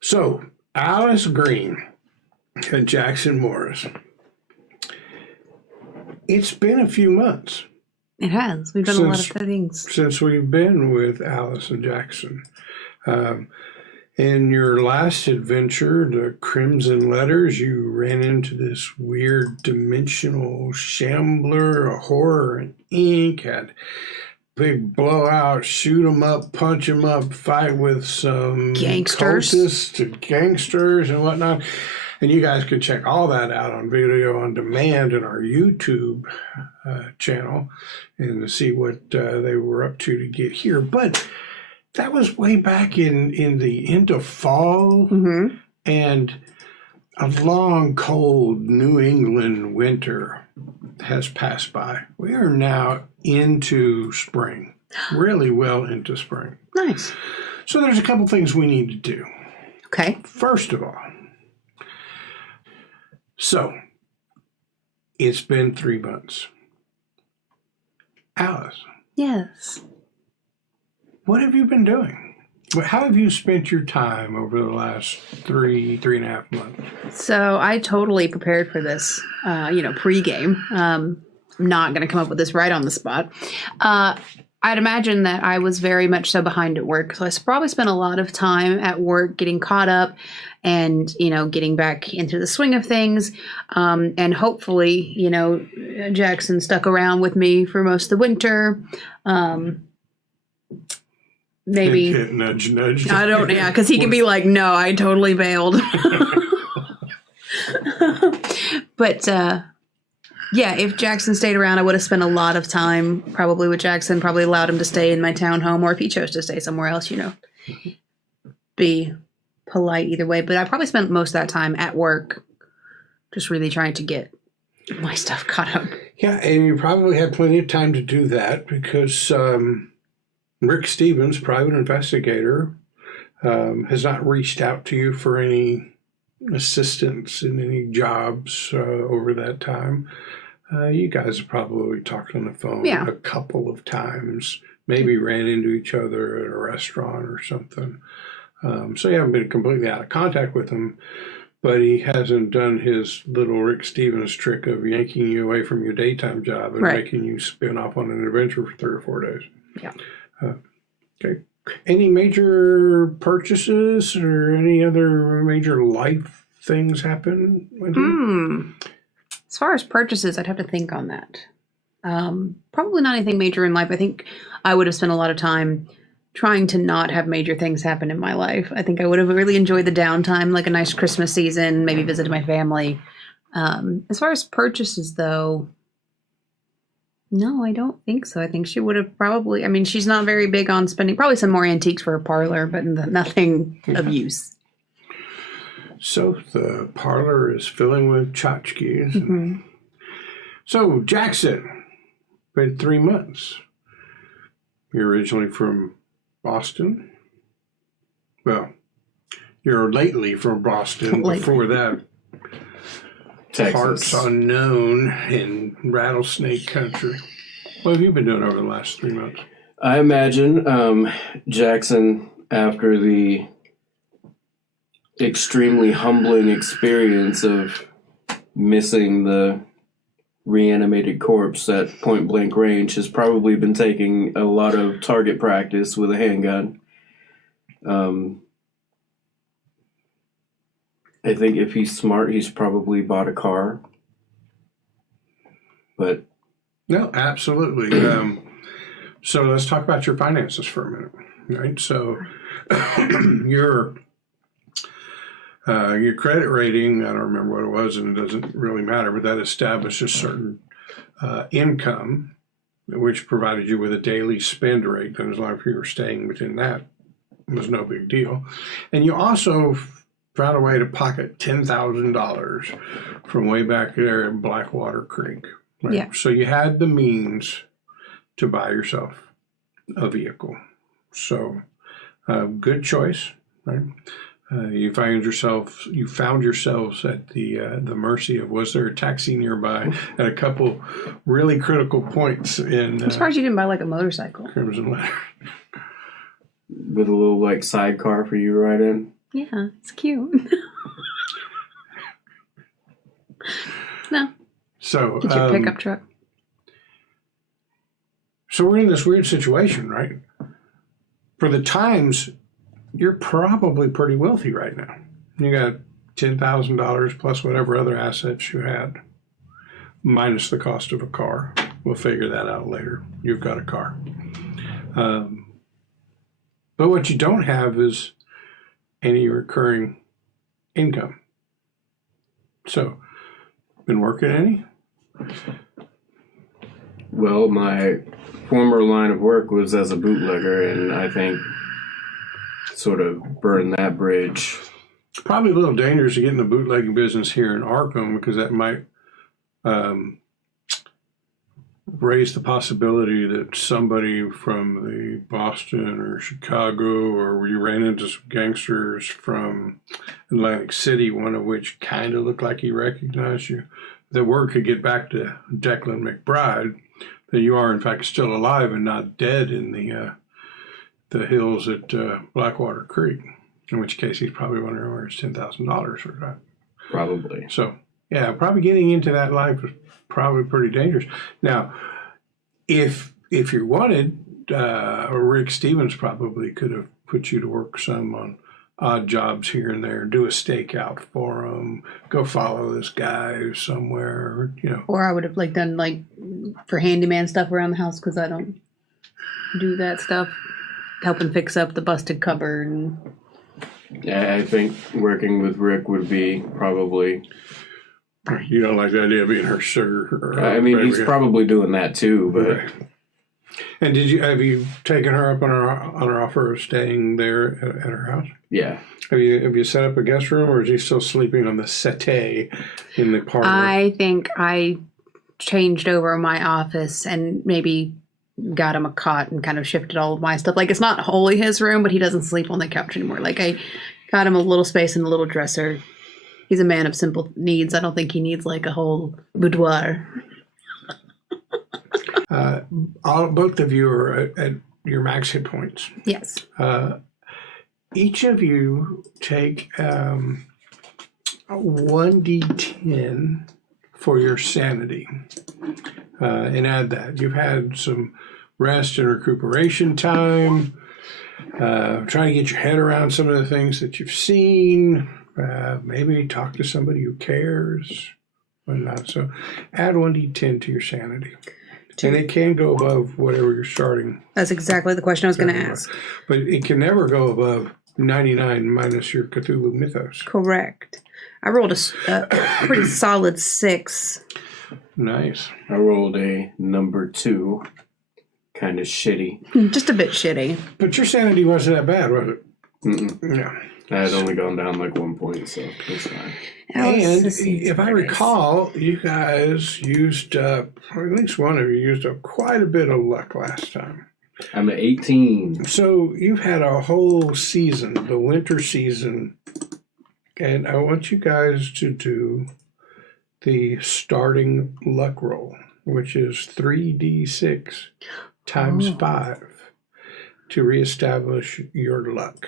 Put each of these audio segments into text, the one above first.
So, Alice Green and Jackson Morris. It's been a few months. It has. We've done a lot of things. Since we've been with Alice and Jackson. In your last adventure, the Crimson Letters, you ran into this weird dimensional shambler, a horror and ink, had big blowout, shoot 'em up, punch 'em up, fight with some gangsters, cultists and gangsters and whatnot. And you guys can check all that out on video on demand in our YouTube channel and to see what they were up to get here. But that was way back in the end of fall, and a long, cold New England winter has passed by. We are now into spring, really well into spring. Nice. So there's a couple things we need to do. Okay. First of all, so it's been 3 months. Alice. Yes. What have you been doing? How have you spent your time over the last three and a half months? So I totally prepared for this, pre-game. I'm not going to come up with this right on the spot. I'd imagine that I was very much so behind at work. So I probably spent a lot of time at work getting caught up and, getting back into the swing of things. And hopefully, Jackson stuck around with me for most of the winter. Maybe. Hint, nudge, nudge. I don't, because he can be like, no, I totally bailed. But, yeah, if Jackson stayed around, I would have spent a lot of time probably with Jackson, probably allowed him to stay in my townhome, or if he chose to stay somewhere else, be polite either way. But I probably spent most of that time at work, just really trying to get my stuff caught up. Yeah, and you probably had plenty of time to do that because Rick Stevens, private investigator, has not reached out to you for any assistance in any jobs over that time. You guys have probably talked on the phone a couple of times, maybe ran into each other at a restaurant or something. So you haven't been completely out of contact with him, but he hasn't done his little Rick Stevens trick of yanking you away from your daytime job and making you spin off on an adventure for 3 or 4 days. Yeah. Okay. Any major purchases or any other major life things happen with you? As far as purchases, I'd have to think on that. Probably not anything major in life. I think I would have spent a lot of time trying to not have major things happen in my life. I think I would have really enjoyed the downtime, like a nice Christmas season, maybe visited my family. As far as purchases, though, no, I don't think so. I think she would have probably, she's not very big on spending, probably some more antiques for her parlor, but nothing of use. So the parlor is filling with tchotchkes. So, Jackson, been 3 months. You're originally from Boston. Well, you're lately from Boston. Before that, Texas. Parts unknown in rattlesnake country. What have you been doing over the last 3 months? I imagine Jackson, after the extremely humbling experience of missing the reanimated corpse at point blank range, has probably been taking a lot of target practice with a handgun. I think if he's smart, he's probably bought a car. But no, absolutely. So let's talk about your finances for a minute, right? So your credit rating, I don't remember what it was, and it doesn't really matter, but that establishes certain income, which provided you with a daily spend rate, and as long as you were staying within that, it was no big deal. And you also found a way to pocket $10,000 from way back there at Blackwater Creek. Right? Yeah. So you had the means to buy yourself a vehicle. So good choice, right? You found yourselves at the mercy of, was there a taxi nearby at a couple really critical points in I'm surprised you didn't buy like a motorcycle. Crimson Letter. with a little like sidecar for you to ride in. Yeah, it's cute. No, So, get your pickup truck. so we're in this weird situation, right? For the times, you're probably pretty wealthy right now. You got $10,000 plus whatever other assets you had, minus the cost of a car. We'll figure that out later. You've got a car. But what you don't have is any recurring income. So, been working any? Well, my former line of work was as a bootlegger, and I think sort of burned that bridge. Probably a little dangerous to get in the bootlegging business here in Arkham because that might raise the possibility that somebody from the Boston or Chicago, or you ran into some gangsters from Atlantic City, one of which kind of looked like he recognized you. The word could get back to Declan McBride that you are in fact still alive and not dead in the hills at Blackwater Creek. In which case he's probably wondering where his $10,000 for that. Probably. So yeah, probably getting into that life is probably pretty dangerous. Now, if you wanted, Rick Stevens probably could have put you to work some on odd jobs here and there, do a stakeout for him, go follow this guy somewhere, you know. Or I would have done for handyman stuff around the house because I don't do that stuff. Helping fix up the busted cupboard. And Yeah, I think working with Rick would be probably. You don't like the idea of being her sugar. I mean, he's probably doing that too, but. Right. And have you taken her up on her offer of staying there at her house? Yeah. Have you set up a guest room, or is he still sleeping on the settee in the parlor? I think I changed over my office and maybe got him a cot and kind of shifted all of my stuff. It's not wholly his room, but he doesn't sleep on the couch anymore. I got him a little space and a little dresser. He's a man of simple needs. I don't think he needs a whole boudoir. Both of you are at your max hit points. Yes. Each of you take 1d10 for your sanity and add that. You've had some rest and recuperation time, trying to get your head around some of the things that you've seen, maybe talk to somebody who cares, whatnot. So add 1d10 to your sanity. And it can go above whatever you're starting. That's exactly the question I was going to ask. But it can never go above 99 minus your Cthulhu Mythos. Correct. I rolled a pretty solid 6. Nice. I rolled a number 2. Kind of shitty. Just a bit shitty. But your sanity wasn't that bad, was it? Mm-mm. No. I had only gone down 1 point, so it's fine. And if I recall, you guys used up, or at least one of you used up quite a bit of luck last time. I'm at 18. So you've had a whole season, the winter season, and I want you guys to do the starting luck roll, which is 3d6 times 5 to reestablish your luck.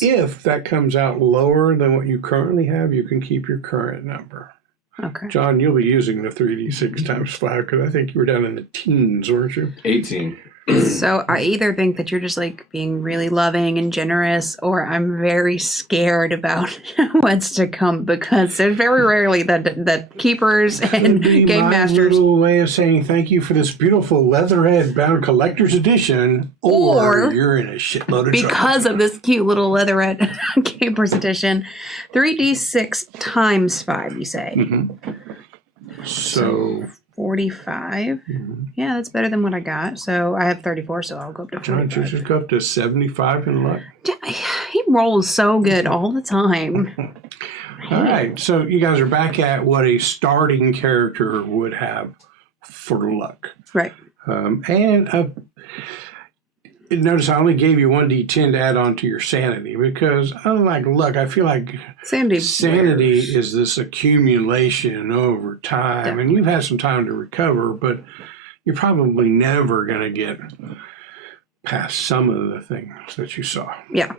If that comes out lower than what you currently have, you can keep your current number. Okay. John, you'll be using the 3d6 times 5 because I think you were down in the teens, weren't you? 18. So I either think that you're just being really loving and generous, or I'm very scared about what's to come, because there's very rarely that keepers and game masters. My little way of saying thank you for this beautiful leatherhead bound collector's edition, or you're in a shitload of because trouble. Of this cute little leatherette keepers edition. 3d6 times 5, you say? Mm-hmm. So 45. Mm-hmm. Yeah, that's better than what I got. So I have 34, so I'll go up to 45. John, you just go up to 75 in luck. Yeah, he rolls so good all the time. All right, so you guys are back at what a starting character would have for luck. Right. Notice I only gave you 1d10 to add on to your sanity, because unlike luck, I feel like sanity is this accumulation over time. Definitely. And you've had some time to recover, but you're probably never going to get past some of the things that you saw. Yeah.